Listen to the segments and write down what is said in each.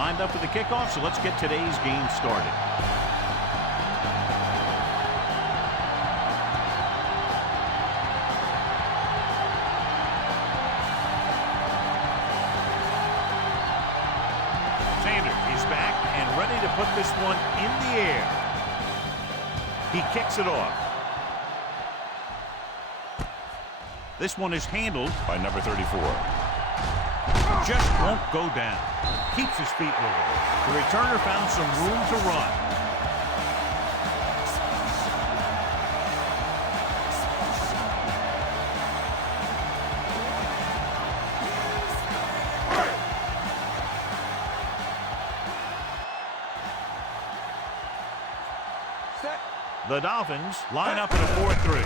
lined up for the kickoff, so let's get today's game started. Sanders is back and ready to put this one in the air. He kicks it off. This one is handled by number 34. Just won't go down. Keeps his feet moving. The returner found some room to run. The Dolphins line up in a 4-3.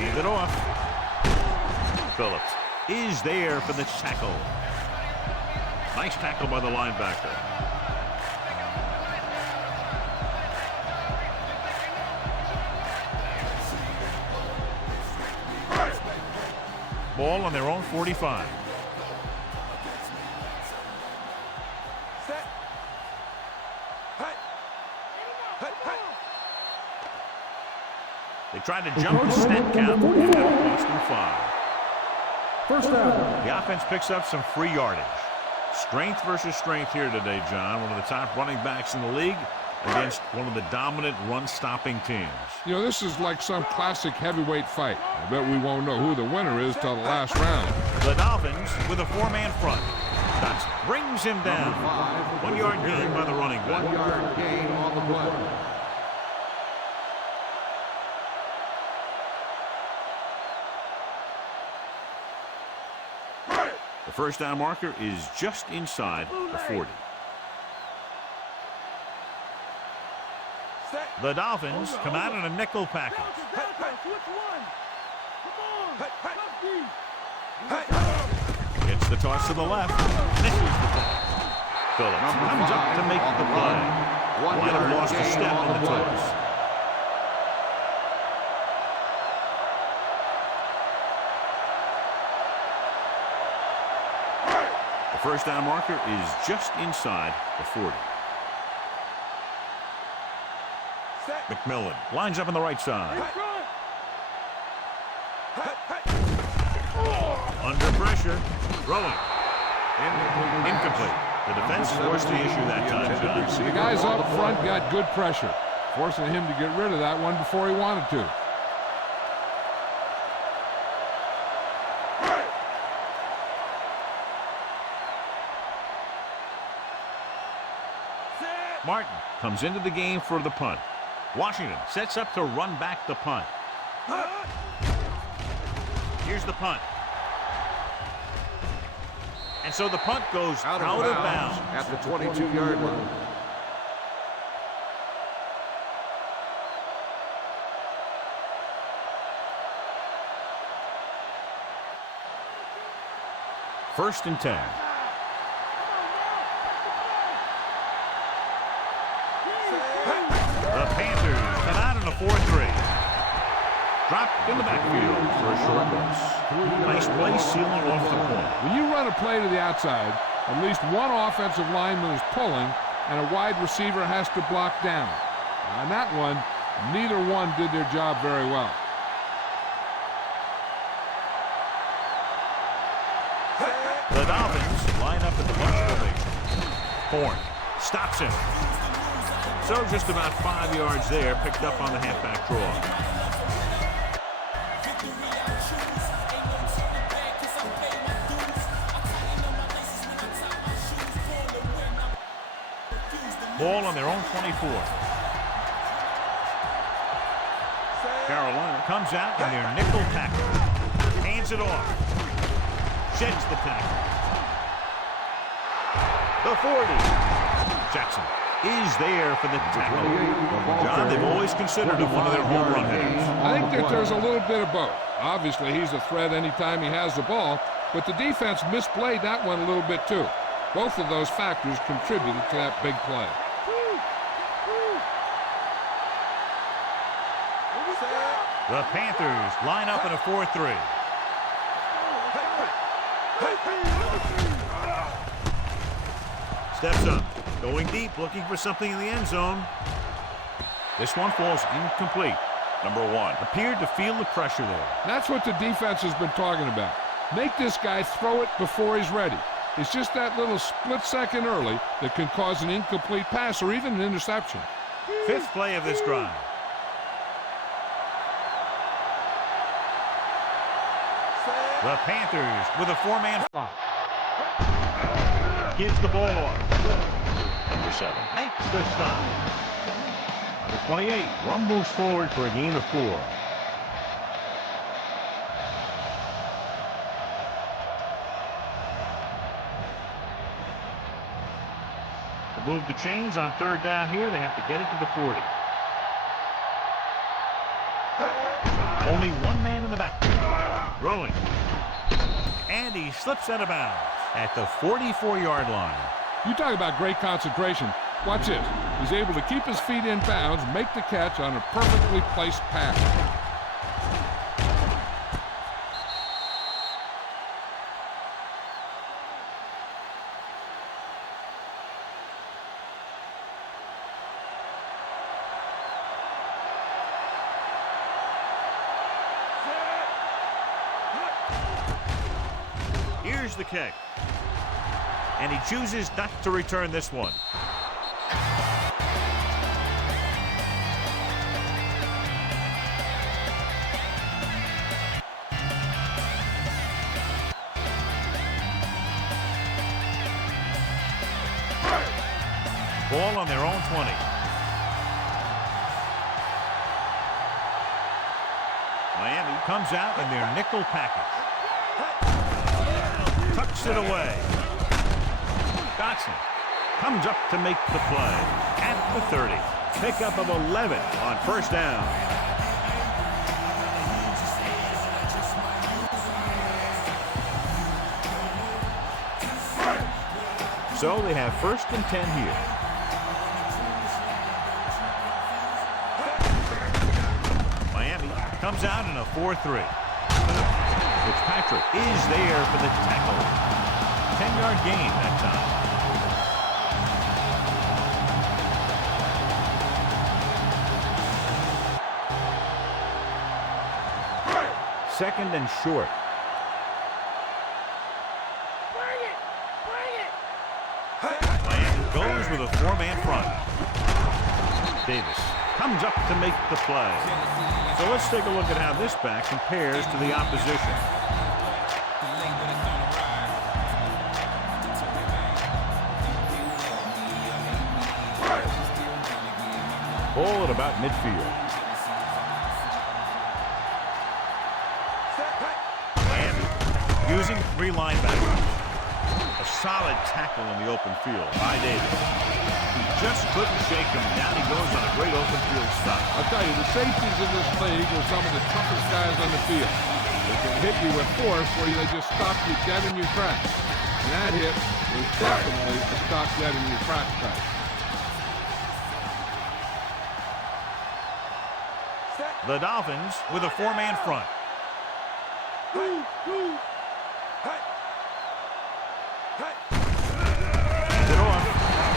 Leave it off. Phillips is there for the tackle. Nice tackle by the linebacker. Ball on their own 45. They tried to jump the snap count, and that cost them 5. First down. The offense picks up some free yardage. Strength versus strength here today, John. One of the top running backs in the league against one of the dominant run-stopping teams. You know, this is like some classic heavyweight fight. I bet we won't know who the winner is till the last round. The Dolphins with a 4-man front. Dotson brings him down. 1 yard gain by the running back. 1 yard gain on the play. The first down marker is just inside the 40. The Dolphins come out in a nickel package. It's the toss to the left. Misses the ball. Phillips comes up to make the play. Might have lost a step in the toss. The first down marker is just inside the 40. McMillan lines up on the right side. Under pressure. Throwing. Incomplete. The defense forced the issue that time, John. The guys up front got good pressure, forcing him to get rid of that one before he wanted to. Martin comes into the game for the punt. Washington sets up to run back the punt. Here's the punt. And so the punt goes out of bounds at the 22-yard line. First and 10. The Panthers come out in a 4-3. Dropped in the backfield for a short loss. Nice play sealing off the point. When you run a play to the outside, at least one offensive lineman is pulling, and a wide receiver has to block down. On that one, neither one did their job very well. The Dolphins line up in the bunch formation. Horn stops him. So just about 5 yards there, picked up on the halfback draw. Ball on their own 24. Carolina comes out in their nickel tackle. Hands it off. Sheds the tackle. The 40. Jackson is there for the tackle. John, they've always considered him one of their home run hitters. I think that there's a little bit of both. Obviously, he's a threat anytime he has the ball, but the defense misplayed that one a little bit too. Both of those factors contributed to that big play. The Panthers line up in a 4-3. Steps up, going deep, looking for something in the end zone. This one falls incomplete. Number 1 appeared to feel the pressure there. That's what the defense has been talking about. Make this guy throw it before he's ready. It's just that little split second early that can cause an incomplete pass or even an interception. 5th play of this drive. The Panthers with a 4-man front. Gives the ball off. Number 7 makes the stop. Number 28 rumbles forward for a gain of 4. To move the chains on 3rd down here, they have to get it to the 40. Only one man in the back. Rolling. And he slips out of bounds at the 44-yard line. You talk about great concentration. Watch this. He's able to keep his feet in bounds, make the catch on a perfectly placed pass. Here's the kick. And he chooses not to return this one. Ball on their own 20. Miami comes out in their nickel package. Tucks it away. Dotson comes up to make the play at the 30. Pickup of 11 on 1st down. So they have 1st and 10 here. Miami comes out in a 4-3. Fitzpatrick is there for the tackle. 10-yard gain that time. 2nd and short. Miami goes with a 4-man front. Davis comes up to make the play. So let's take a look at how this back compares to the opposition. Ball at about midfield. Miami using 3 linebackers. A solid tackle in the open field by Davis. He just couldn't shake him. Down he goes on a great open field stop. I'll tell you, the safeties in this league are some of the toughest guys on the field. They can hit you with force where they just stop you dead in your tracks. And that hit was definitely a stop dead in your tracks type. The Dolphins with a 4-man front.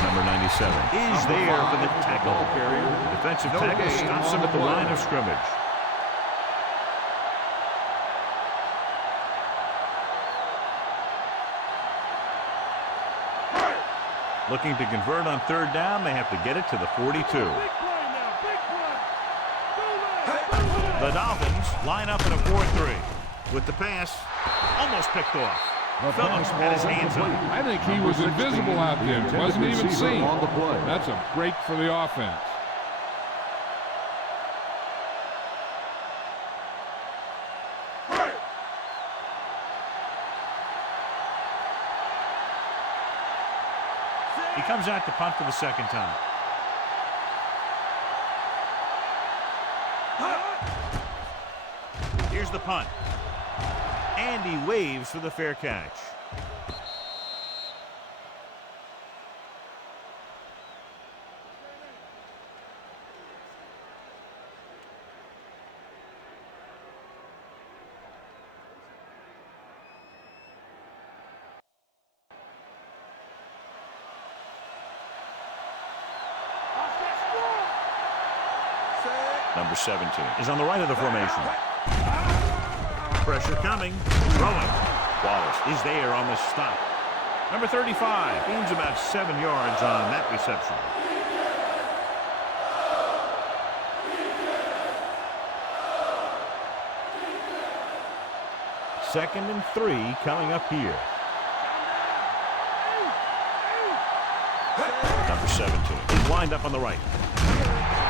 Number 97 is there for the tackle. Defensive tackle stops him at the line of scrimmage. Looking to convert on 3rd down, they have to get it to the 42. The Dolphins line up in a 4-3. With the pass, almost picked off. Phillips had his hands up. I think he was invisible out there. Wasn't even seen. That's a break for the offense. He comes out to punt for the 2nd time. Here's the punt. And he waves for the fair catch. Number 17 is on the right of the formation. Pressure coming. Throwing. Wallace is there on the stop. Number 35 gains about 7 yards on that reception. Second and 3 coming up here. Number 17 is lined up on the right.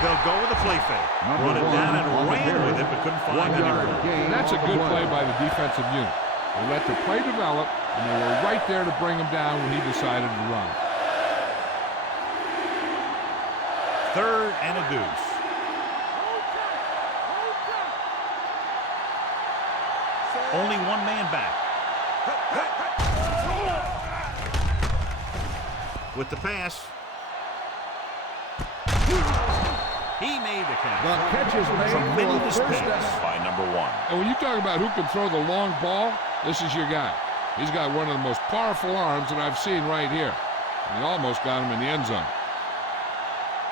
They'll go with a play fake. Run it down and ran with it, but couldn't find anyone. That's a good play by the defensive unit. They let the play develop, and they were right there to bring him down when he decided to run. Third and a deuce. Only one man back. With the pass. He made the catch. The catch is made Tremendous for a first pass down. by number 1. And when you talk about who can throw the long ball, this is your guy. He's got one of the most powerful arms that I've seen right here. And he almost got him in the end zone.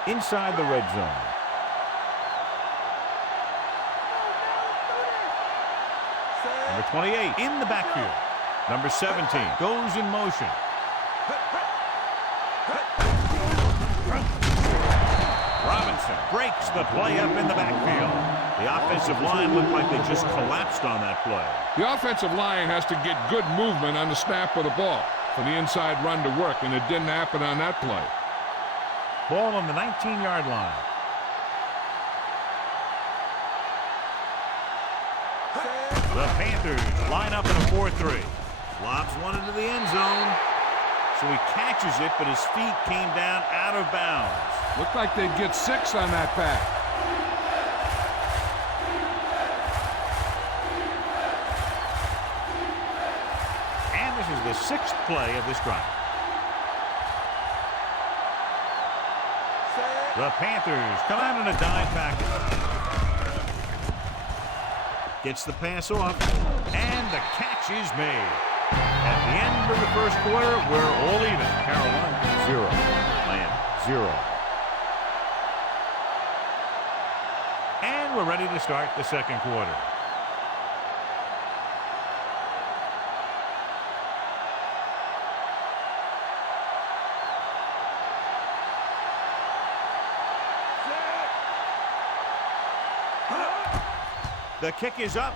Inside the red zone. Number 28 in the backfield. Number 17 goes in motion. Robinson breaks the play up in the backfield. The offensive line looked like they just collapsed on that play. The offensive line has to get good movement on the snap of the ball for the inside run to work, and it didn't happen on that play. Ball on the 19-yard line. The Panthers line up in a 4-3. Lobs one into the end zone. So he catches it, but his feet came down out of bounds. Looked like they'd get 6 on that pass. And this is the 6th play of this drive. The Panthers come out in a dime package. Gets the pass off, and the catch is made. At the end of the first quarter, we're all even. Carolina 0, Miami 0. And we're ready to start the second quarter. The kick is up.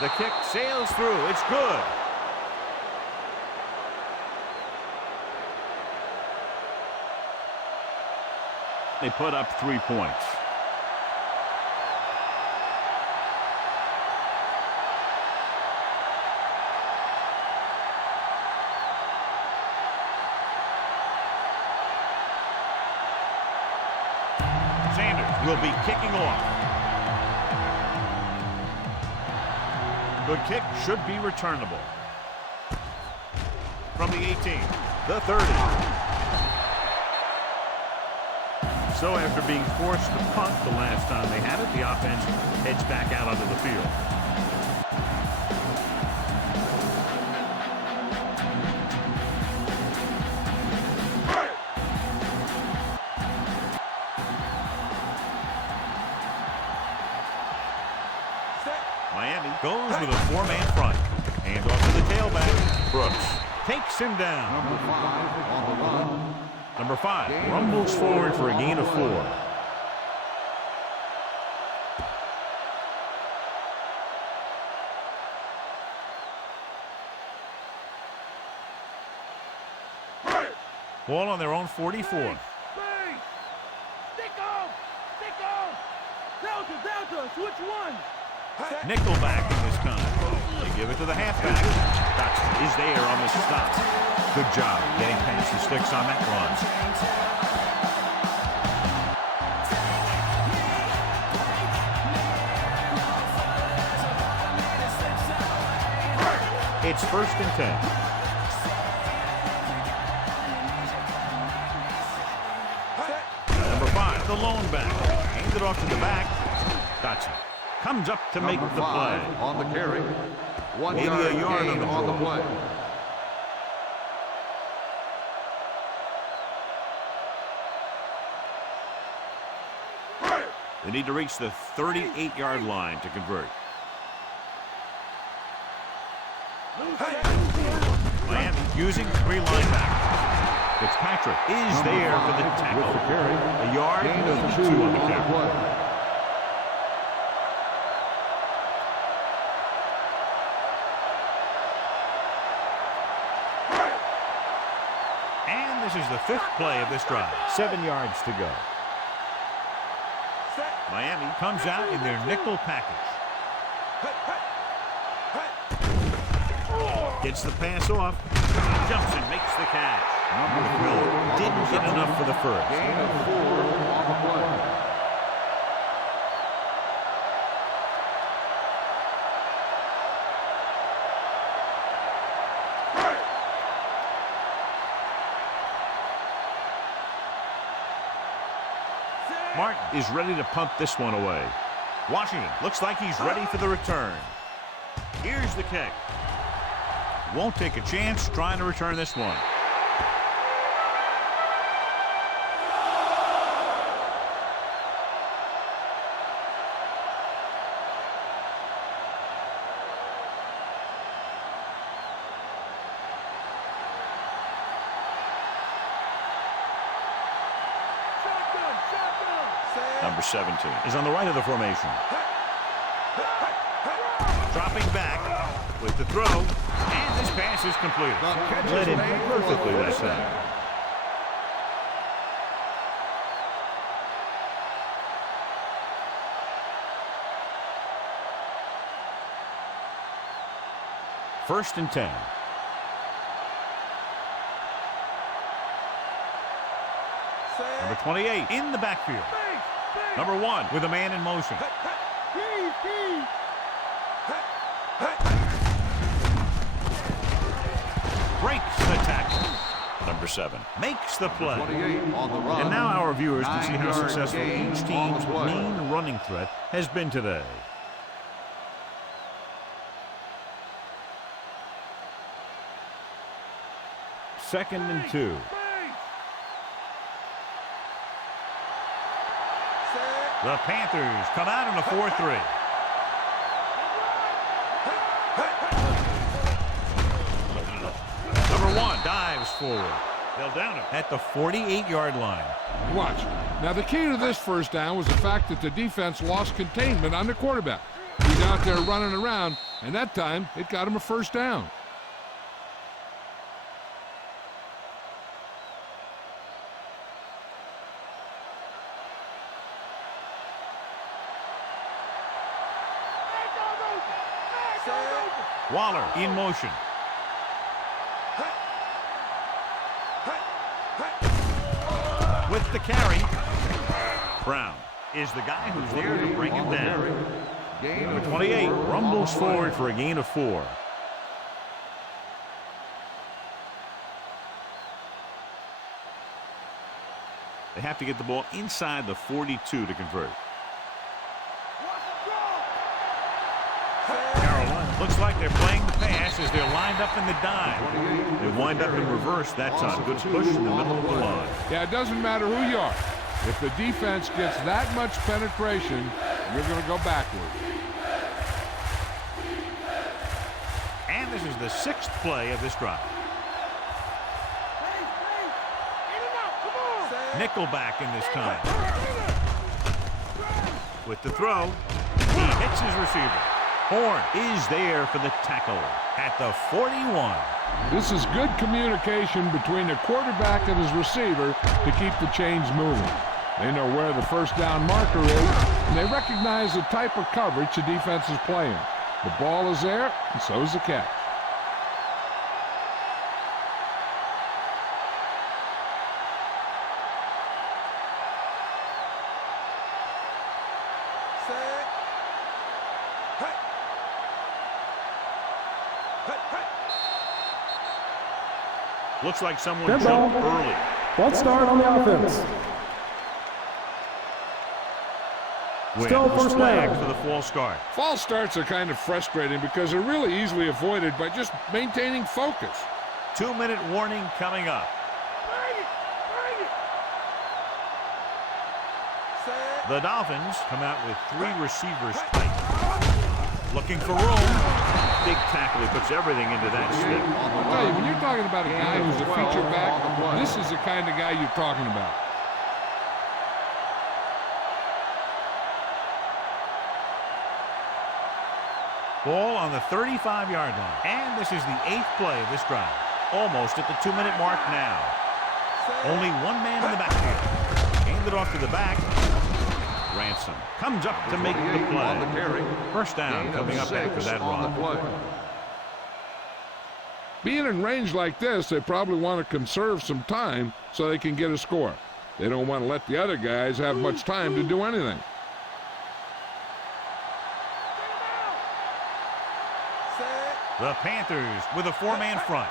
The kick sails through. It's good. They put up 3 points. Sanders will be kicking off. The kick should be returnable. From the 18, the 30. So after being forced to punt the last time they had it, the offense heads back out onto the field. Miami goes with a 4-man front. Hand off to the tailback. Brooks takes him down. Number 5 on the run. Number 5 rumbles forward for a gain of 4. Ball on their own 44. Nickelback this time. They give it to the halfback. Dotson is there on the stop. Good job getting past the sticks on that run. It's 1st and 10. Number 5, the lone back. Hands it off to the back. Dotson comes up to make the play. On the carry. 1 Maybe yard a yard gain on the play. They need to reach the 38-yard line to convert. Miami using 3 linebackers. Fitzpatrick is there for the tackle. With the carry. A yard, Gain of maybe 2 on the carry. play. And this is the 5th play of this drive. 7 yards to go. Miami comes out in their nickel package. Gets the pass off. Jumps and makes the catch. Didn't get enough for the first. Gain of 4 on the play. Martin is ready to punt this one away. Washington looks like he's ready for the return. Here's the kick. Won't take a chance trying to return this one. Number 17 is on the right of the formation. Dropping back with the throw, and this pass is completed. Led in perfectly that time. First and 10. Number 28 in the backfield. Number 1 with a man in motion. Breaks the tackle. Number 7 makes the play. 28 on the run. And now our viewers can see how 9-yard successful gain each on team's the play. main running threat has been today. Second and 2. The Panthers come out in a 4-3. Number 1 dives forward. They'll down him at the 48-yard line. Watch. Now, the key to this first down was the fact that the defense lost containment on the quarterback. He's out there running around, and that time it got him a first down. Waller in motion. With the carry, Brown is the guy who's there to bring him down. Number 28 rumbles forward for a gain of 4. They have to get the ball inside the 42 to convert. Looks like they're playing the pass as they're lined up in the dime. They wind up in reverse that time. Good push in the middle of the line. Yeah, it doesn't matter who you are. If the defense gets that much penetration, you're going to go backwards. And this is the 6th play of this drive. Nickelback in this time. With the throw, he hits his receiver. Horn is there for the tackle at the 41. This is good communication between the quarterback and his receiver to keep the chains moving. They know where the first down marker is, and they recognize the type of coverage the defense is playing. The ball is there, and so is the catch. Looks like someone Good jumped ball. early. False start on the offense. Still Was first flagged down. for the false start. False starts are kind of frustrating because they're really easily avoided by just maintaining focus. 2-minute warning coming up. The Dolphins come out with 3 receivers tight. Looking for room. Big tackle. He puts everything into that stick. I'll tell you, when you're talking about a guy who's a feature back, this is the kind of guy you're talking about. Ball on the 35-yard line. And this is the 8th play of this drive. Almost at the 2-minute mark now. Only one man in the backfield. Hand it off to the back. Ransom comes up to make the play. First down coming up after that run. Being in range like this, they probably want to conserve some time so they can get a score. They don't want to let the other guys have much time to do anything. The Panthers with a 4-man front.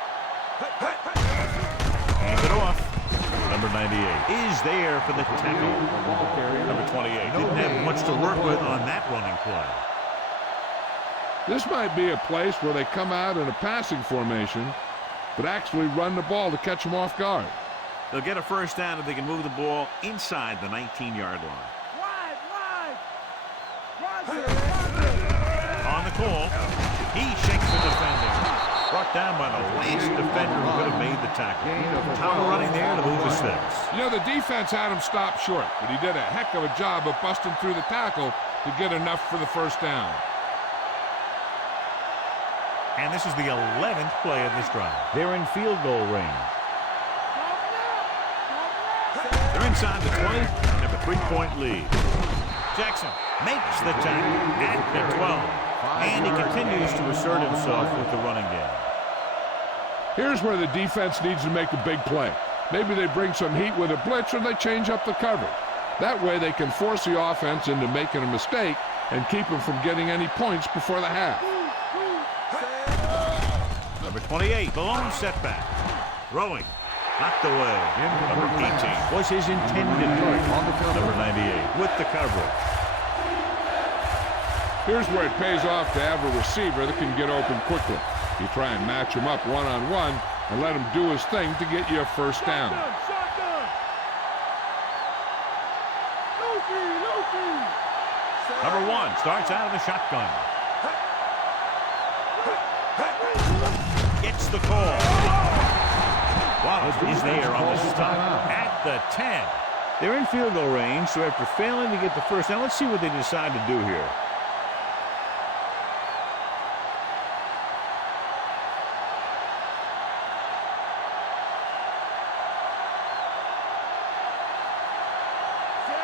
Hand it off. Number 98 is there for the tackle. Number 28 didn't have much to work with on that running play. This might be a place where they come out in a passing formation, but actually run the ball to catch them off guard. They'll get a first down if they can move the ball inside the 19-yard line. On the call, he shakes the defender. Brought down by the last defender who could have made the tackle. Power running there to move the sticks. You know, the defense had him stop short, but he did a heck of a job of busting through the tackle to get enough for the first down. And this is the 11th play of this drive. They're in field goal range. They're inside the 20 and have a 3-point lead. Jackson makes the tackle at the 12. And he continues to assert himself with the running game. Here's where the defense needs to make a big play. Maybe they bring some heat with a blitz or they change up the coverage. That way they can force the offense into making a mistake and keep them from getting any points before the half. Number 28, the lone setback. Throwing. Knocked away. Number 18 was his intended target. Number 98 with the coverage. Here's where it pays off to have a receiver that can get open quickly. You try and match him up one-on-one and let him do his thing to get you a first down. Number 1 starts out of the shotgun. Gets the call. Wow, he's there on the stop at the 10. They're in field goal range, so after failing to get the first down, let's see what they decide to do here.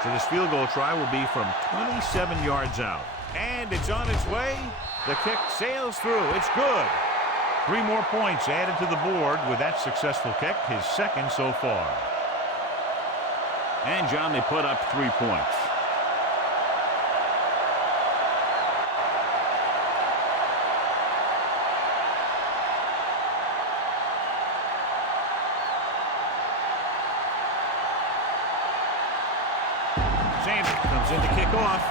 So this field goal try will be from 27 yards out. And it's on its way. The kick sails through. It's good. 3 more points added to the board with that successful kick, his second so far. And, John, they put up 3 points. Sanders comes in to kick off.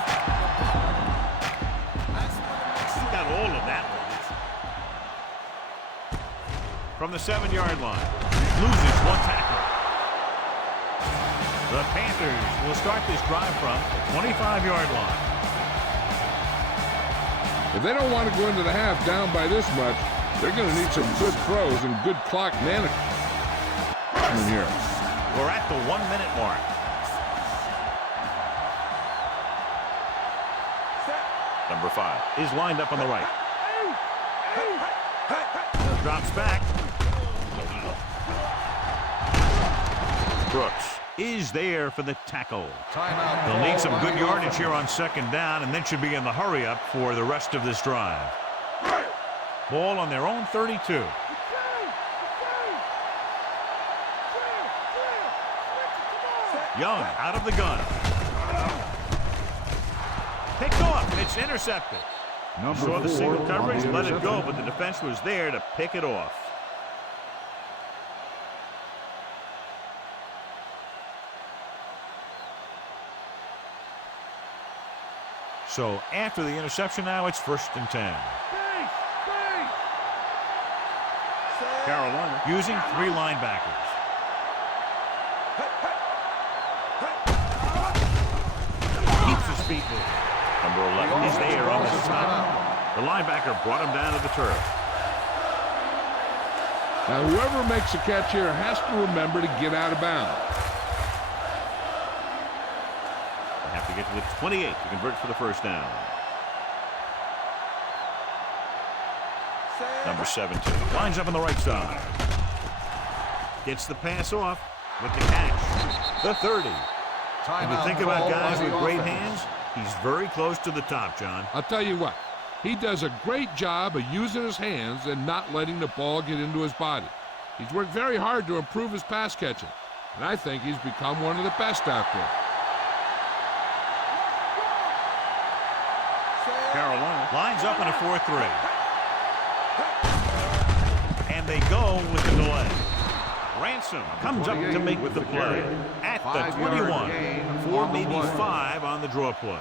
He got all of that one. From the 7-yard line. Loses 1 tackle. The Panthers will start this drive from the 25-yard line. If they don't want to go into the half down by this much, they're going to need some good throws and good clock management here. We're at the 1-minute mark. Number 5 is lined up on the right. Drops back. Brooks is there for the tackle. They'll need some good yardage here on 2nd down and then should be in the hurry up for the rest of this drive. Ball on their own 32. Young out of the gun. Picked off, and it's intercepted. Saw the single coverage, let it go, but the defense was there to pick it off. So after the interception now, it's 1st and 10. Carolina using 3 linebackers. feet move. Number 11 is there on the stop. The linebacker brought him down to the turf. Now, whoever makes the catch here has to remember to get out of bounds. They have to get to the 28 to convert for the first down. Number 17 lines up on the right side. Gets the pass off with the catch. The 30. When you think about guys with great hands, he's very close to the top, John. I'll tell you what. He does a great job of using his hands and not letting the ball get into his body. He's worked very hard to improve his pass catching, and I think he's become one of the best out there. Carolina lines up in a 4-3. And they go with the delay. Ransom comes up to make the play at the 21. 4, maybe 5 on the draw play.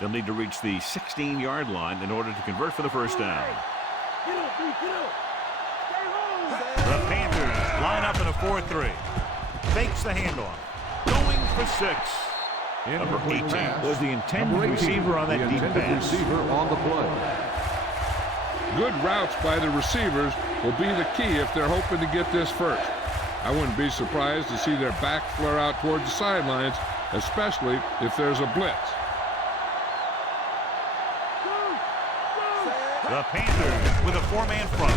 They'll need to reach the 16-yard line in order to convert for the first down. The Panthers line up in a 4-3. Fakes the handoff. Going for 6. Number 18 was the intended receiver on that deep pass. On the play. Good routes by the receivers will be the key if they're hoping to get this first. I wouldn't be surprised to see their back flare out towards the sidelines, especially if there's a blitz. The Panthers with a 4-man front.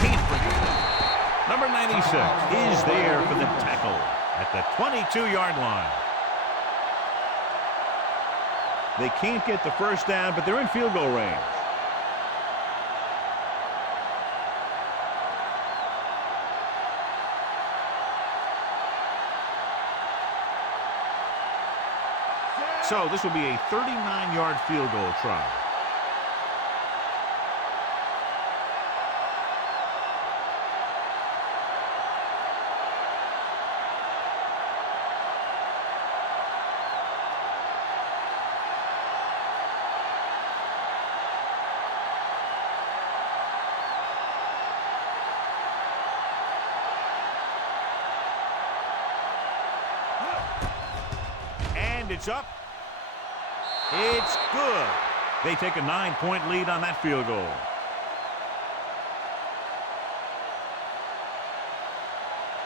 Can't bring it down. Number 96 is there for the tackle at the 22-yard line. They can't get the first down, but they're in field goal range. So this will be a 39-yard field goal try. And it's up. It's good. They take a 9-point lead on that field goal.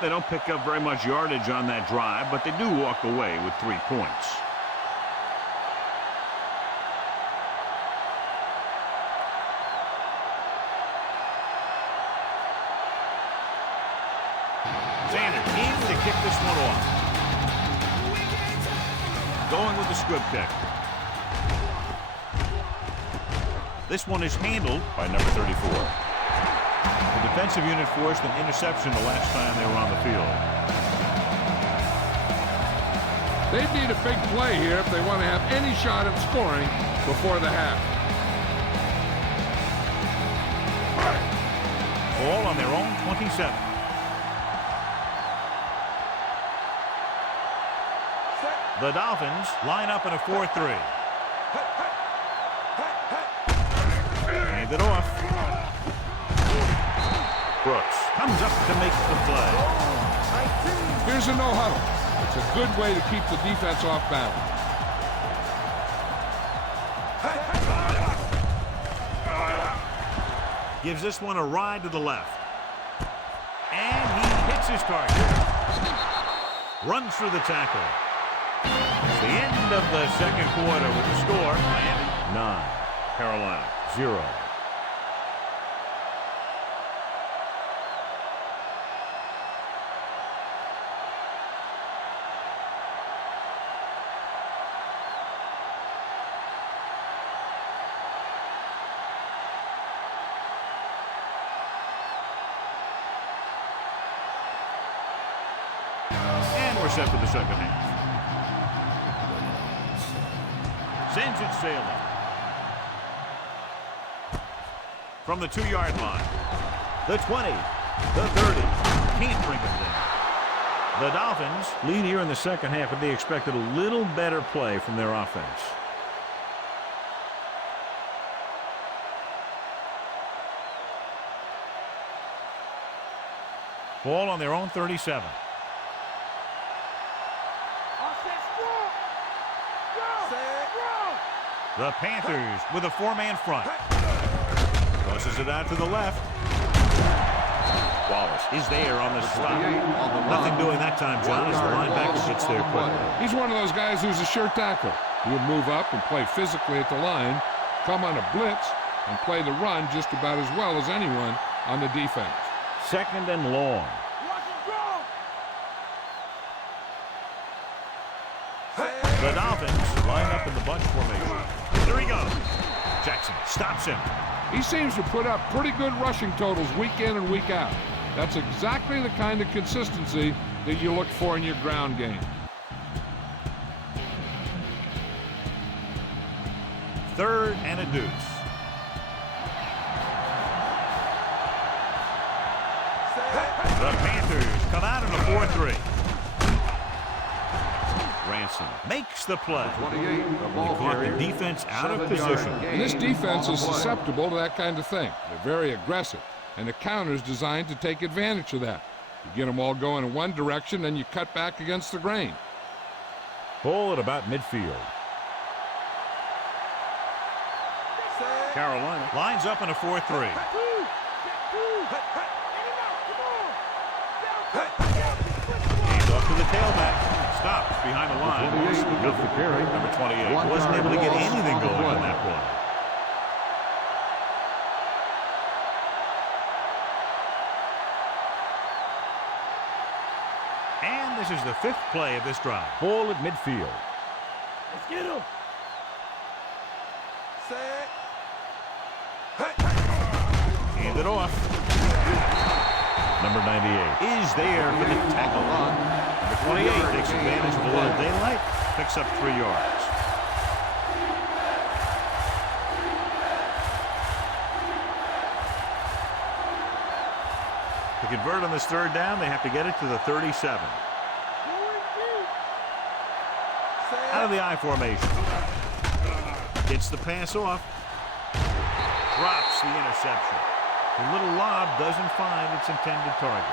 They don't pick up very much yardage on that drive, but they do walk away with 3 points. Sanders in to kick this one off. Going with the squib kick. This one is handled by number 34. The defensive unit forced an interception the last time they were on the field. They need a big play here if they want to have any shot at scoring before the half. Ball on their own 27. The Dolphins line up in a 4-3. Hand it off. Brooks comes up to make the play. Here's a no huddle. It's a good way to keep the defense off balance. Gives this one a ride to the left. And he hits his target. Runs through the tackle. It's the end of the second quarter with the score. Miami 9, Carolina 0. And we're set for the second half. Sends it sailing. From the 2-yard line. The 20. The 30. Can't bring it down. The Dolphins Lead here in the second half, but they expected a little better play from their offense. Ball on their own 37. The Panthers with a 4-man front. Tosses it out to the left. Wallace is there on the stop. Nothing doing that time, John, as the linebacker gets there quickly. He's one of those guys who's a sure tackle. He'll move up and play physically at the line, come on a blitz, and play the run just about as well as anyone on the defense. 2nd and long. The Dolphins line up in the bunch formation. There he goes. Jackson stops him. He seems to put up pretty good rushing totals week in and week out. That's exactly the kind of consistency that you look for in your ground game. 3rd and a deuce. The Panthers come out in a 4-3. Ransom makes the play. 28, the ball Caught the carrier. defense out of 7-yard position. gain This defense on is the play. susceptible to that kind of thing. They're very aggressive, and the counter is designed to take advantage of that. You get them all going in one direction, then you cut back against the grain. Ball at about midfield. Carolina lines up in a 4-3. Hands off to the tailback. Stops behind the line. 28 with the carry. Number 28 1 wasn't yard able to get loss anything on the going on play. that play. And this is the 5th play of this drive. Ball at midfield. Let's get him. Hand it off. Number 98 is there for the tackle. Number 28 takes advantage of a little daylight. Picks up 3 yards. To convert on this 3rd down, they have to get it to the 37. Out of the I formation. Gets the pass off. Drops the interception. The little lob doesn't find its intended target.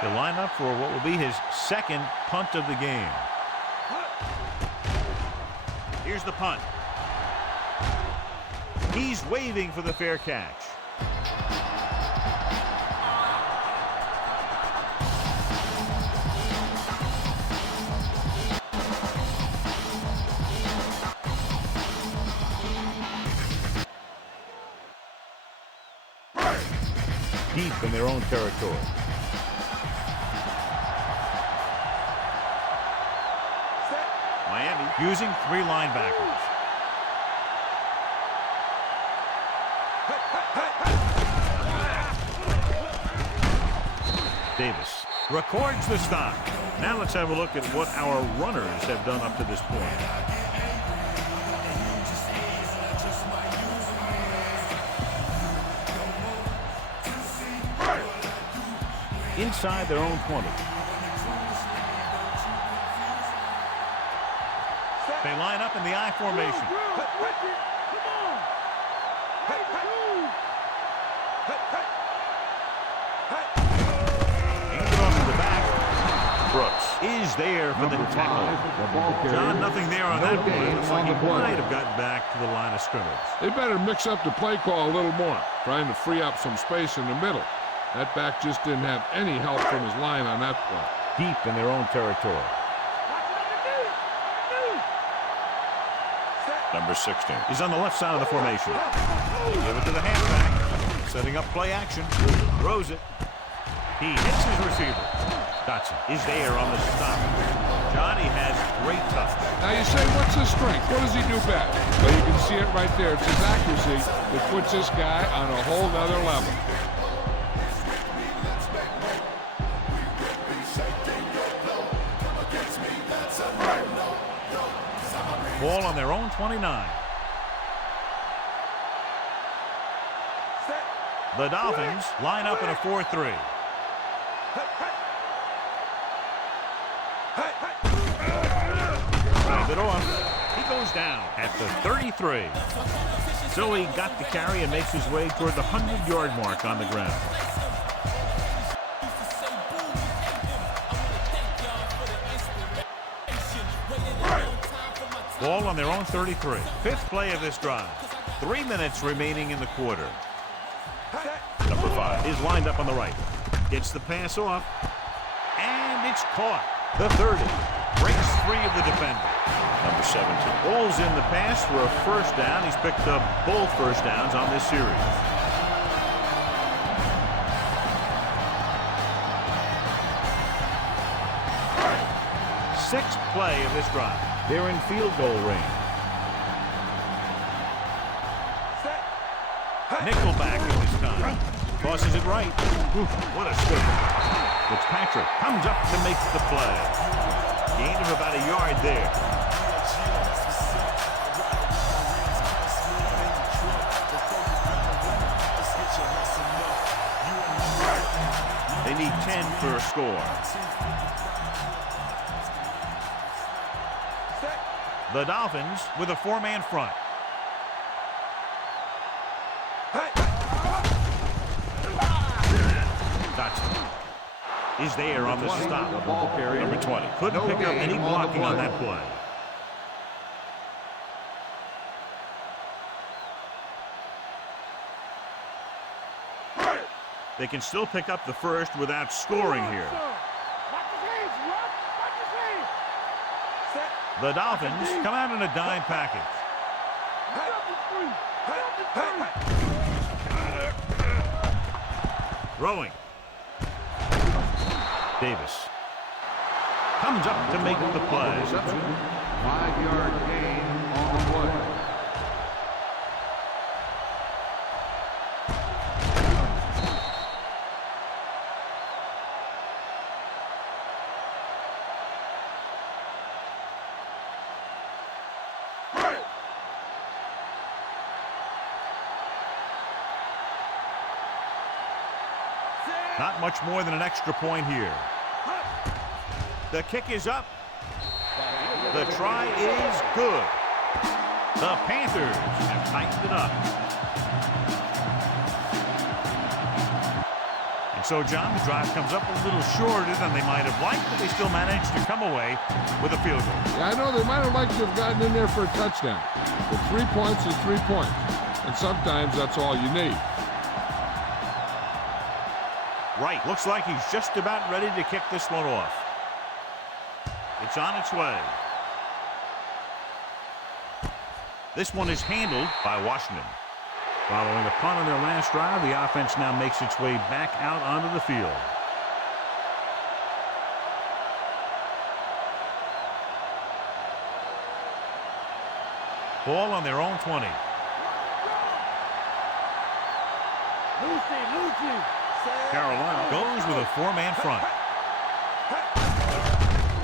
He'll line up for what will be his 2nd punt of the game. Here's the punt. He's waving for the fair catch. Deep in their own territory. Miami using 3 linebackers. Davis records the stop. Now let's have a look at what our runners have done up to this point. Inside their own 20. They line up in the I formation. Hand it off to the back. Brooks is there for the Number tackle. 5, the ball carrier. John, nothing there on that play. Looks like he on the play. might have gotten back to the line of scrimmage. They better mix up the play call a little more, trying to free up some space in the middle. That back just didn't have any help from his line on that play. Deep in their own territory. Number 16 is on the left side of the formation. They give it to the halfback. Setting up play action. Throws it. He hits his receiver. Dotson is there on the stop. Johnny has great toughness. Now you say, what's his strength? What does he do best? Well, you can see it right there. It's his accuracy that puts this guy on a whole nother level. Ball on their own 29. The Dolphins line up in a 4-3. Hand it off. He goes down at the 33. So he got the carry and makes his way toward the 100-yard mark on the ground. Ball on their own 33. Fifth play of this drive. 3 minutes remaining in the quarter. Number 5 is lined up on the right. Gets the pass off. And it's caught. The 30 breaks free of the defender. Number 17 rolls in the pass for a first down. He's picked up both first downs on this series. Sixth play of this drive. They're in field goal range. Nickelback at this time. Tosses it right. Oof, what a swivel. Fitzpatrick comes up to make the play. Gain of about a yard there. They need 10 for a score. The Dolphins with a 4-man front. Dotson is there on the stop. The ball carrier. Number 20 couldn't pick up any blocking on that play. They can still pick up the first without scoring here. The Dolphins come out in a dime package. Throwing. Davis comes up to make the play. 5-yard gain on the play. Not much more than an extra point here. The kick is up. The try is good. The Panthers have tightened it up. And so, John, the drive comes up a little shorter than they might have liked, but they still managed to come away with a field goal. Yeah, I know they might have liked to have gotten in there for a touchdown. But 3 points is 3 points. And sometimes that's all you need. Right, looks like he's just about ready to kick this one off. It's on its way. This one is handled by Washington. Following a punt on their last drive, the offense now makes its way back out onto the field. Ball on their own 20. Lucy. Carolina goes with a 4-man front.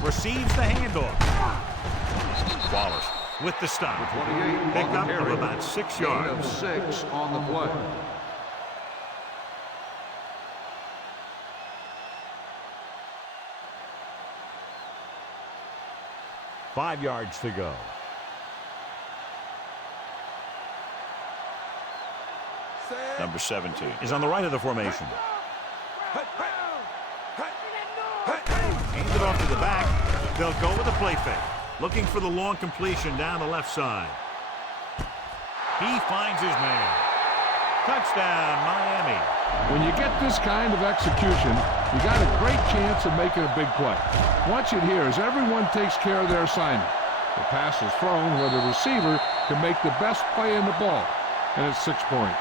Receives the handoff. Wallace with the stop. 28 Pick on the up carry. of about 6 Gain yards. of 6 on the play. Five yards to go. Number 17 is on the right of the formation. Hands it off to the back. They'll go with a play fake. Looking for the long completion down the left side. He finds his man. Touchdown, Miami. When you get this kind of execution, you got a great chance of making a big play. Watch it here as everyone takes care of their assignment. The pass is thrown where the receiver can make the best play in the ball, and it's 6 points.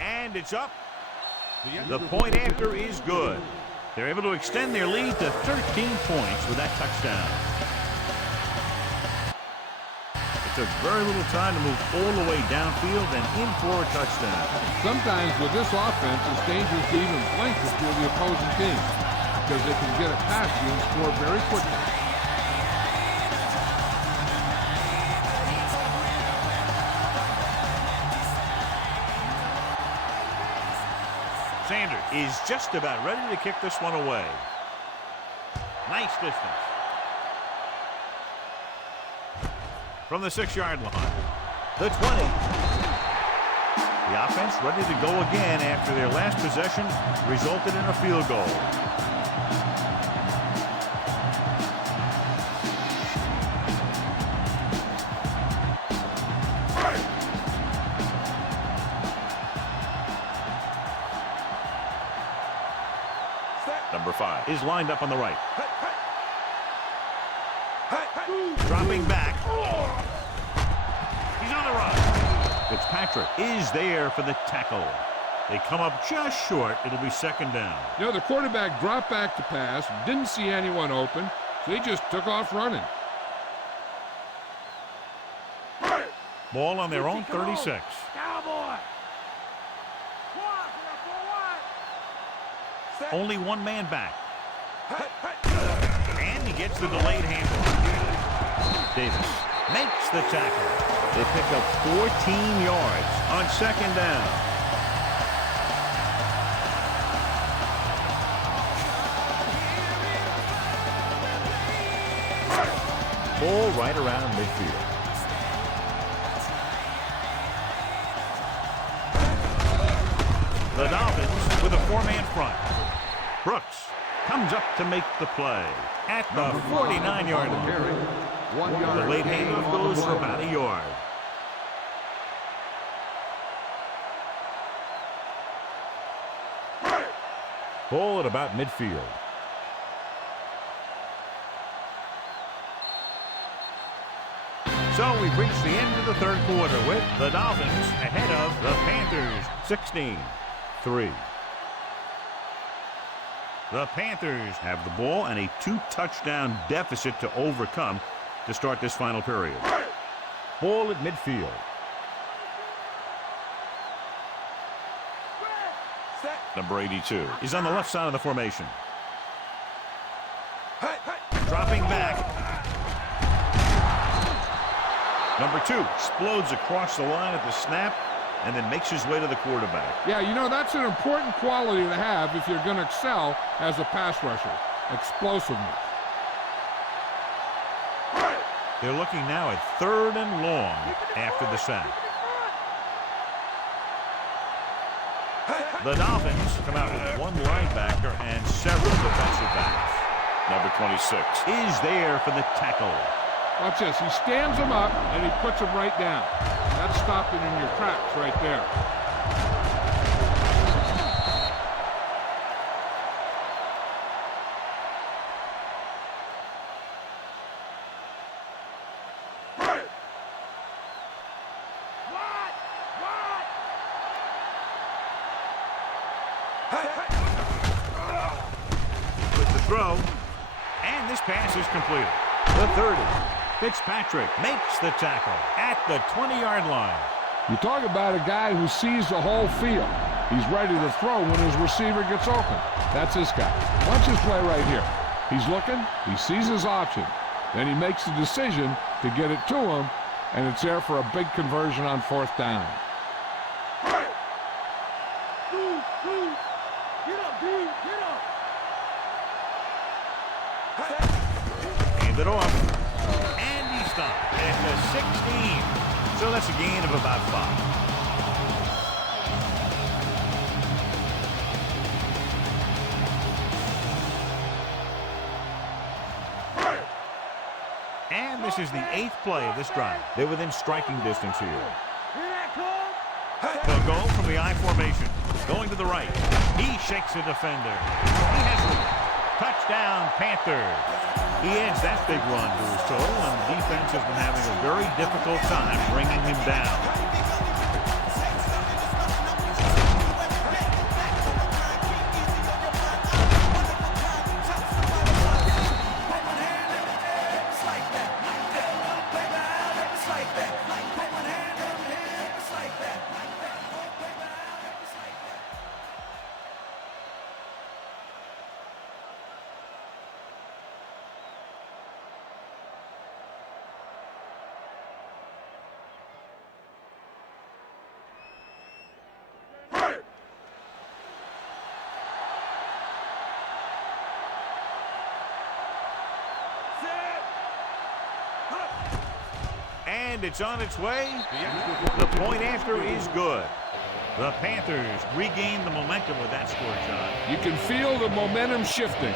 And it's up. The point after is good. They're able to extend their lead to 13 points with that touchdown. It took very little time to move all the way downfield and in for a touchdown. Sometimes with this offense, it's dangerous to even blink if you're the opposing team because they can get it past you and score very quickly. Sanders is just about ready to kick this one away. Nice distance. From the 6-yard line. The 20. The offense ready to go again after their last possession resulted in a field goal. Number 5 is lined up on the right. Dropping back. He's on the run. Fitzpatrick is there for the tackle. They come up just short. It'll be second down. You know, the quarterback dropped back to pass, didn't see anyone open, so he just took off running. Ball on their own 36. Cowboy. Only one man back. And he gets the delayed handle. Davis makes the tackle. They pick up 14 yards on second down. Ball right around midfield. The Dolphins with a 4-man front. Brooks comes up to make the play at the 49-yard line. The late handoff goes for about a yard. Ball at about midfield. So we've reached the end of the third quarter with the Dolphins ahead of the Panthers 16-3. The Panthers have the ball and a 2-touchdown deficit to overcome to start this final period. Ball at midfield. Number 82 is on the left side of the formation. Dropping back. Number 2 explodes across the line at the snap and then makes his way to the quarterback. Yeah, you know, that's an important quality to have if you're going to excel as a pass rusher. Explosiveness. They're looking now at 3rd and long after the sack. The Dolphins come out with one linebacker and several defensive backs. Number 26 is there for the tackle. Watch this. He stands him up, and he puts him right down. That's stopping in your tracks right there. With the throw, and this pass is completed. The 30. Fitzpatrick makes the tackle at the 20-yard line. You talk about a guy who sees the whole field. He's ready to throw when his receiver gets open. That's this guy. Watch this play right here. He's looking, he sees his option. Then he makes the decision to get it to him, and it's there for a big conversion on 4th down. Hand it off. At the 16. So that's a gain of about 5. And this is the 8th play of this drive. They're within striking distance here. They'll go from the I formation. Going to the right. He shakes a defender. He has it. Touchdown, Panthers. He adds that big run to his total, and the defense has been having a very difficult time bringing him down. And it's on its way. The point after is good. The Panthers regain the momentum with that score, John. You can feel the momentum shifting.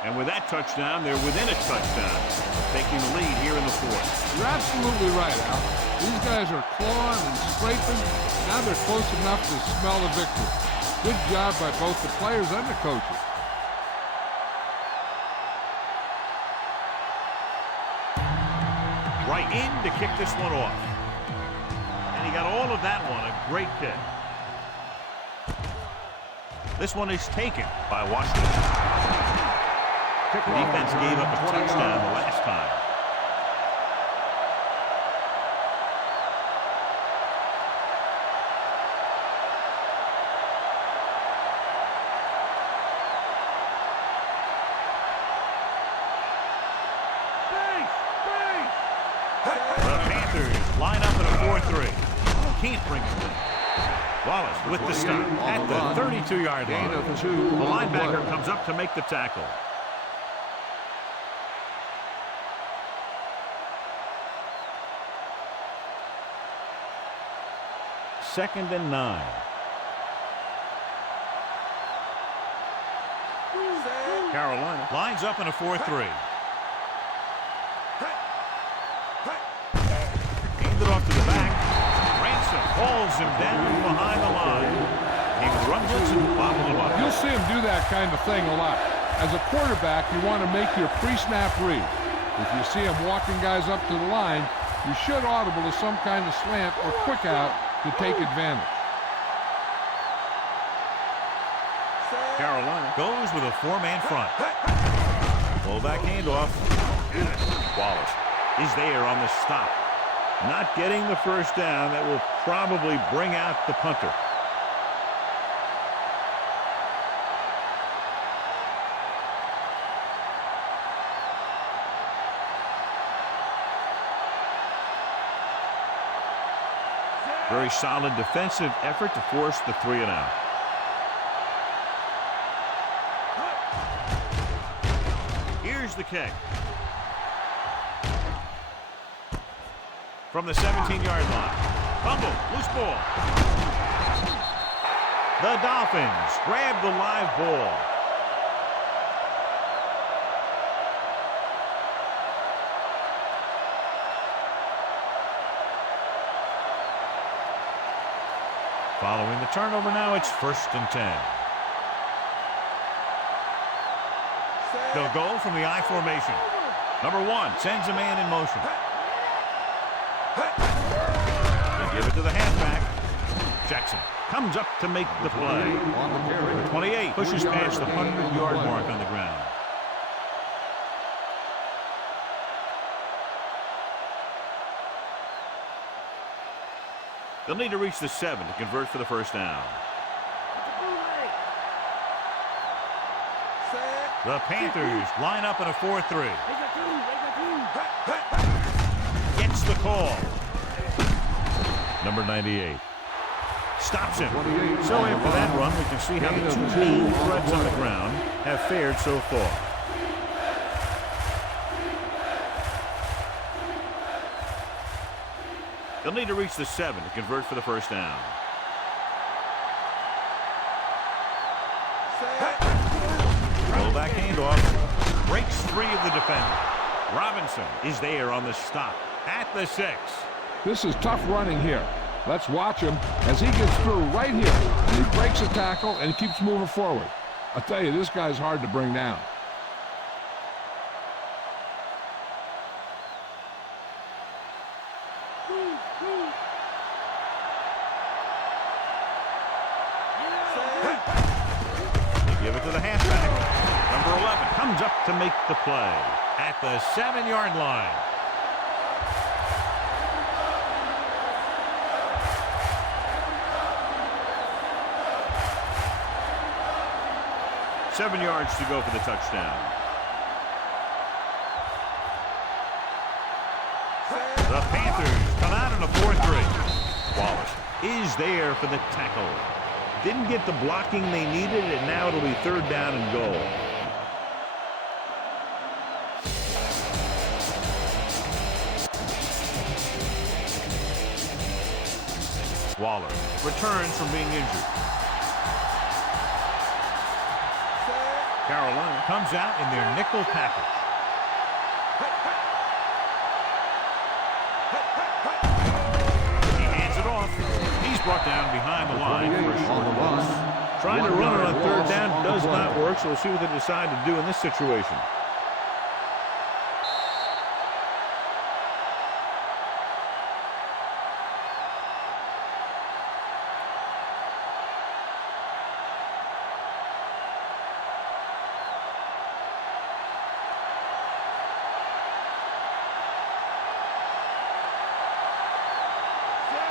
And with that touchdown, they're within a touchdown, taking the lead here in the fourth. You're absolutely right, Al. These guys are clawing and scraping. Now they're close enough to smell the victory. Good job by both the players and the coaches. Right in to kick this one off. And he got all of that one. A great kick. This one is taken by Washington. The defense gave up a touchdown the last time. The Panthers line up in a 4-3. Can't bring it in. Wallace with the stop at the 32-yard line. The linebacker comes up to make the tackle. Second and 9. Carolina lines up in a 4-3. Aimed it off to the back. Ransom hauls him down behind the line. He runs it and bobbles him up. You'll see him do that kind of thing a lot. As a quarterback, you want to make your pre-snap read. If you see him walking guys up to the line, you should audible to some kind of slant or quick out to take advantage. Carolina goes with a 4-man front. Fullback handoff. Wallace is there on the stop. Not getting the first down. That will probably bring out the punter. Very solid defensive effort to force the 3-and-out. Here's the kick. From the 17-yard line. Fumble, loose ball. The Dolphins grab the live ball. Following the turnover now, it's 1st and 10. They'll go from the I formation. Number 1 sends a man in motion. They give it to the halfback. Jackson comes up to make the play. The 28 pushes past the 100-yard mark on the ground. They'll need to reach the 7 to convert for the first down. The Panthers line up in a 4-3. Gets the call. Number 98. Stops him. So after that run, we can see how the two main threats on the ground have fared so far. They'll need to reach the 7 to convert for the first down. Fullback handoff. Breaks free of the defender. Robinson is there on the stop at the 6. This is tough running here. Let's watch him as he gets through right here. And he breaks a tackle and keeps moving forward. I'll tell you, this guy's hard to bring down. They give it to the halfback. Number 11 comes up to make the play at the 7-yard line. $7 yards to go for the touchdown. The Panthers come out in a 4-3. Wallace is there for the tackle. Didn't get the blocking they needed, and now it'll be 3rd down and goal. Waller returns from being injured. Carolina comes out in their nickel package. He hands it off. He's brought down behind the line for a short loss. Trying to run it on third down does not work, so we'll see what they decide to do in this situation.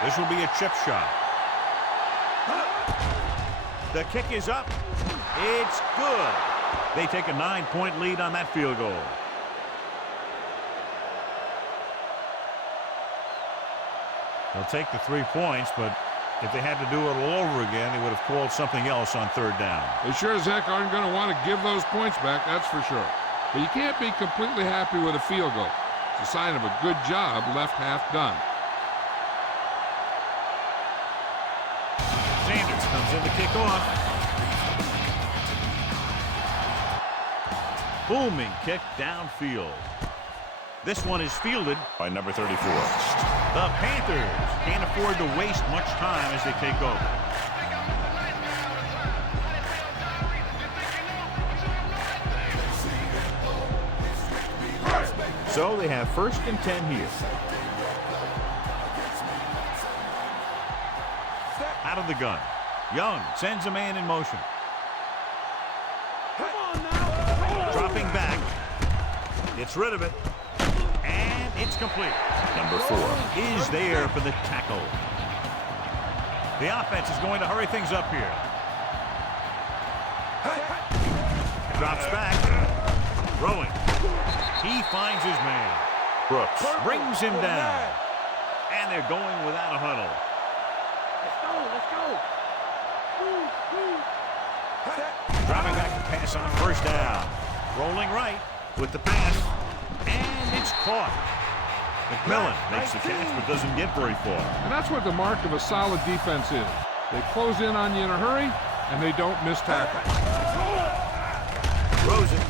This will be a chip shot. The kick is up. It's good. They take a 9-point lead on that field goal. They'll take the 3 points, but if they had to do it all over again, they would have called something else on third down. They sure as heck aren't going to want to give those points back, that's for sure. But you can't be completely happy with a field goal. It's a sign of a good job left half done. Sanders comes in to kick off. Booming kick downfield. This one is fielded By number 34. The Panthers can't afford to waste much time as they take over. So they have 1st and 10 here. Out of the gun. Young sends a man in motion. Come on now. Dropping back. Gets rid of it. And it's complete. Number 4. Is there for the tackle. The offense is going to hurry things up here. Drops back. Throwing. He finds his man. Brooks brings him down. And they're going without a huddle. Let's go. Dropping back to pass on 1st down. Rolling right with the pass. And it's caught. McMillan makes the catch but doesn't get very far. And that's what the mark of a solid defense is. They close in on you in a hurry, and they don't miss tackle. Throws it.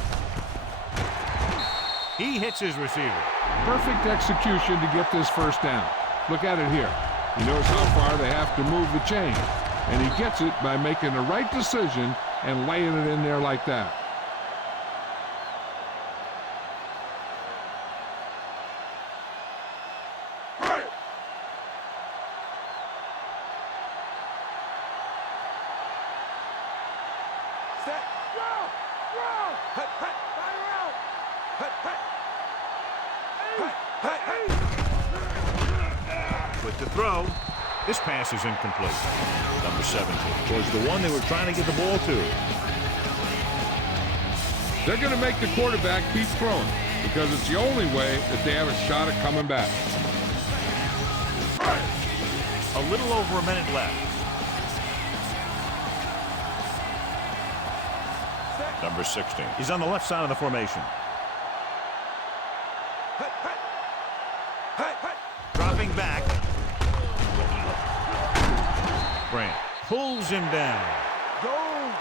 He hits his receiver. Perfect execution to get this 1st down. Look at it here. He knows how far they have to move the chain, and he gets it by making the right decision and laying it in there like that. With the throw, this pass is incomplete. Number 17 was the one they were trying to get the ball to. They're going to make the quarterback keep throwing because it's the only way that they have a shot at coming back. A little over a minute left. Number 16. He's on the left side of the formation. Dropping back. Grant pulls him down.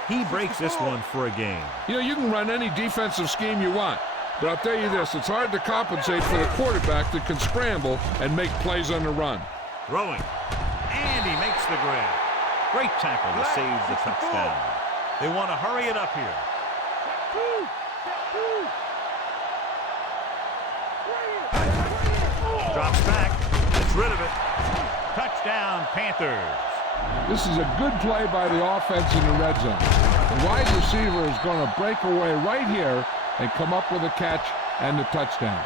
He breaks this one for a gain. You know, you can run any defensive scheme you want, but I'll tell you this, it's hard to compensate for the quarterback that can scramble and make plays on the run. Throwing. And he makes the grab. Great tackle to save the touchdown. They want to hurry it up here. Drops back. Gets rid of it. Touchdown, Panthers. This is a good play by the offense in the red zone. The wide receiver is going to break away right here and come up with a catch and the touchdown.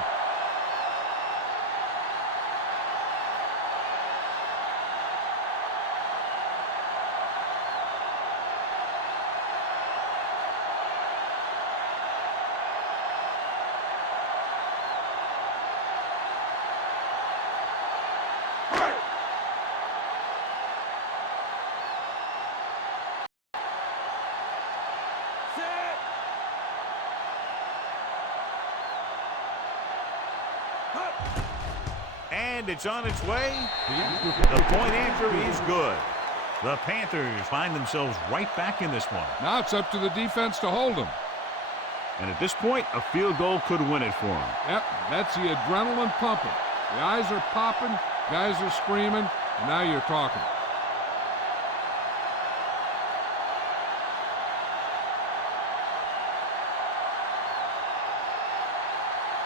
And it's on its way. The point answer is good. The Panthers find themselves right back in this one. Now it's up to the defense to hold them. And at this point, a field goal could win it for them. Yep, that's the adrenaline pumping. The eyes are popping, guys are screaming, and now you're talking.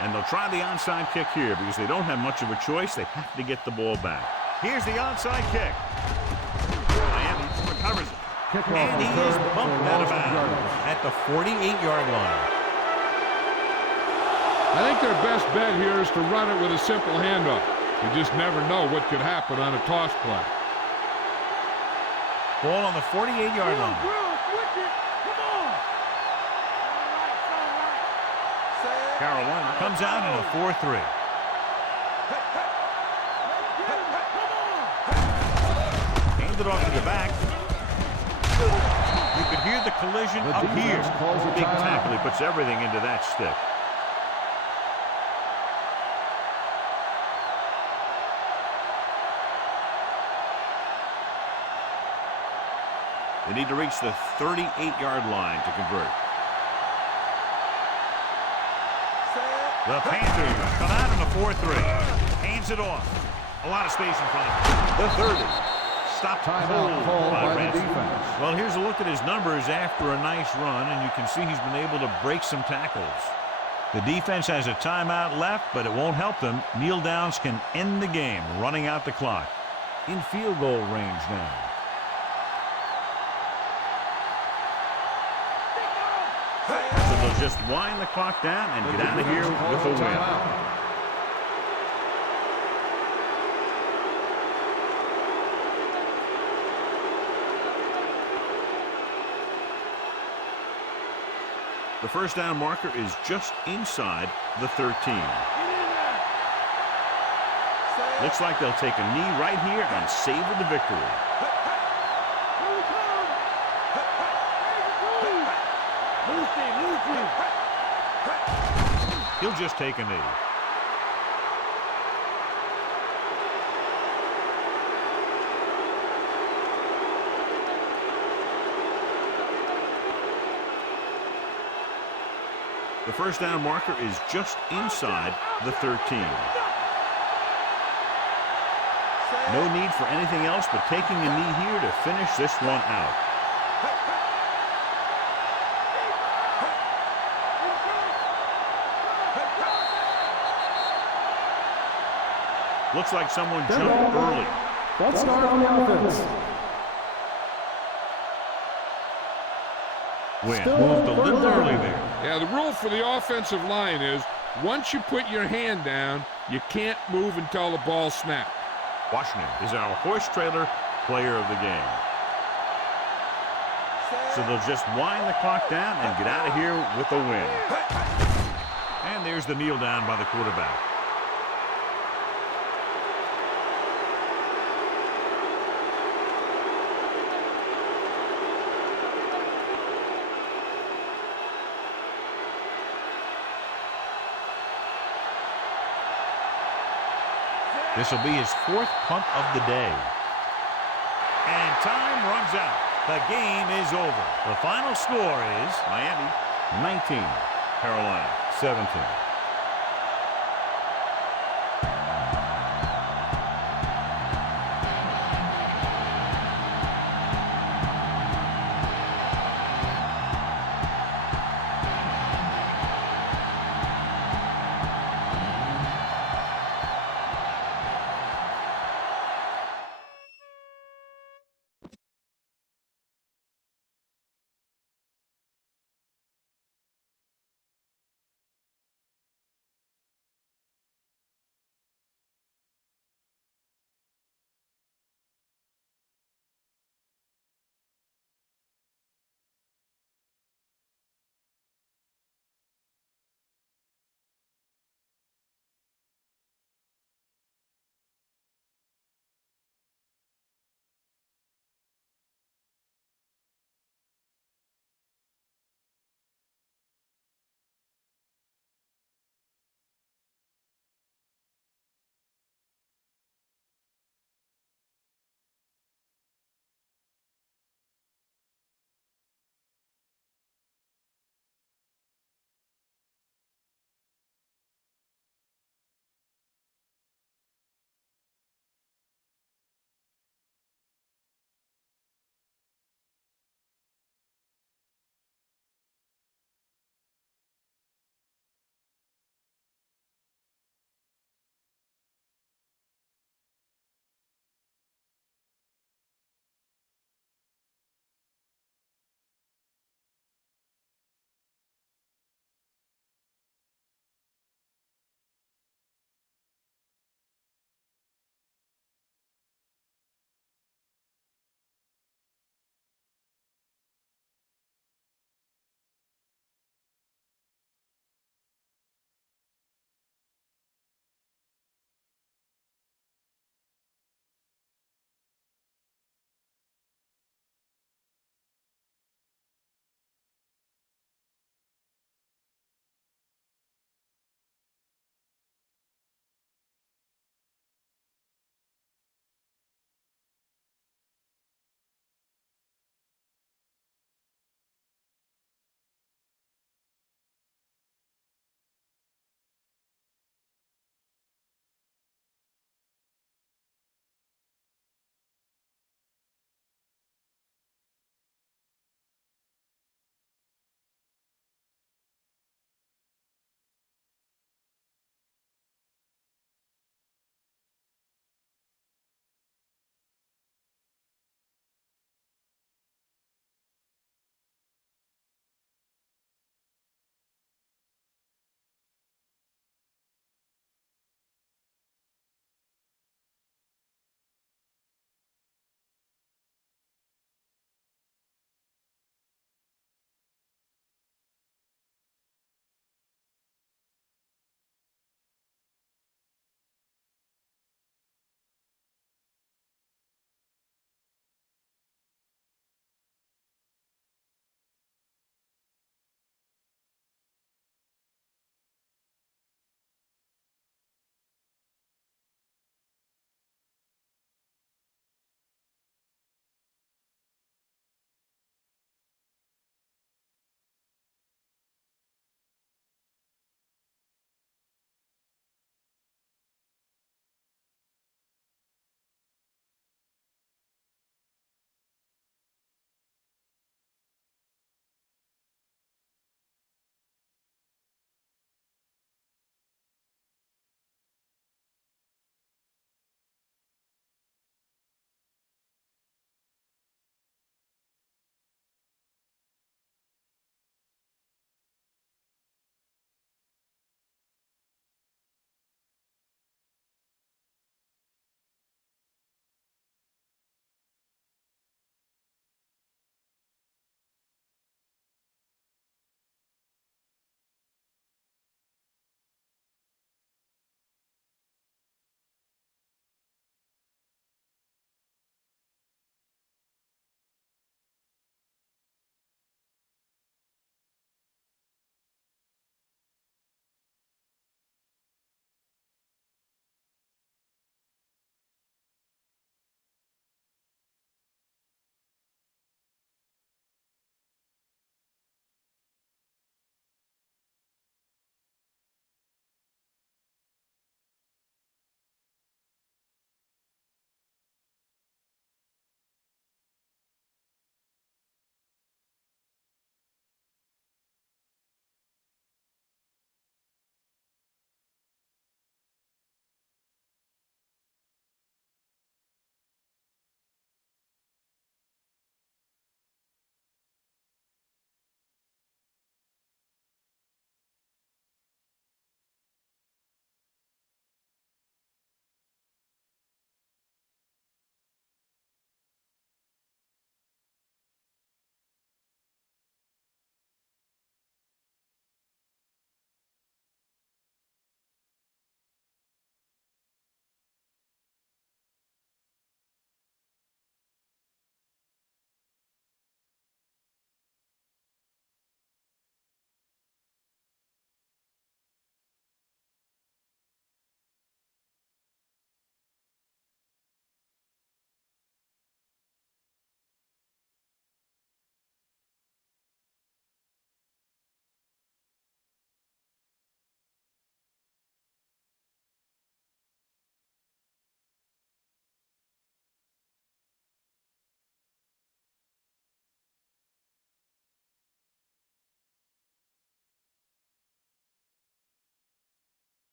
And they'll try the onside kick here because they don't have much of a choice. They have to get the ball back. Here's the onside kick. Miami recovers it. And he is bumped out of bounds at the 48-yard line. I think their best bet here is to run it with a simple handoff. You just never know what could happen on a toss play. Ball on the 48-yard line. Carolina comes out in a 4-3. Handed off to the back. You could hear the collision up here. Big tackle. He puts everything into that stick. They need to reach the 38-yard line to convert. The Panthers come out in a 4-3. Hands it off. A lot of space in front of him. The 30. Stopped cold by the defense. Well, here's a look at his numbers after a nice run, and you can see he's been able to break some tackles. The defense has a timeout left, but it won't help them. Kneel downs can end the game, running out the clock. In field goal range now. So they'll just wind the clock down and get out of here with a win. The first down marker is just inside the 13. Looks like they'll take a knee right here and savor the victory. He'll just take a knee. The first down marker is just inside the 13. No need for anything else but taking a knee here to finish this one out. Looks like someone jumped early. Let's start on the offense. Win moved a little early there. Yeah, the rule for the offensive line is once you put your hand down, you can't move until the ball snaps. Washington is our horse trailer player of the game. So they'll just wind the clock down and get out of here with a win. And there's the kneel down by the quarterback. This will be his fourth punt of the day. And time runs out. The game is over. The final score is Miami 19, Carolina 17.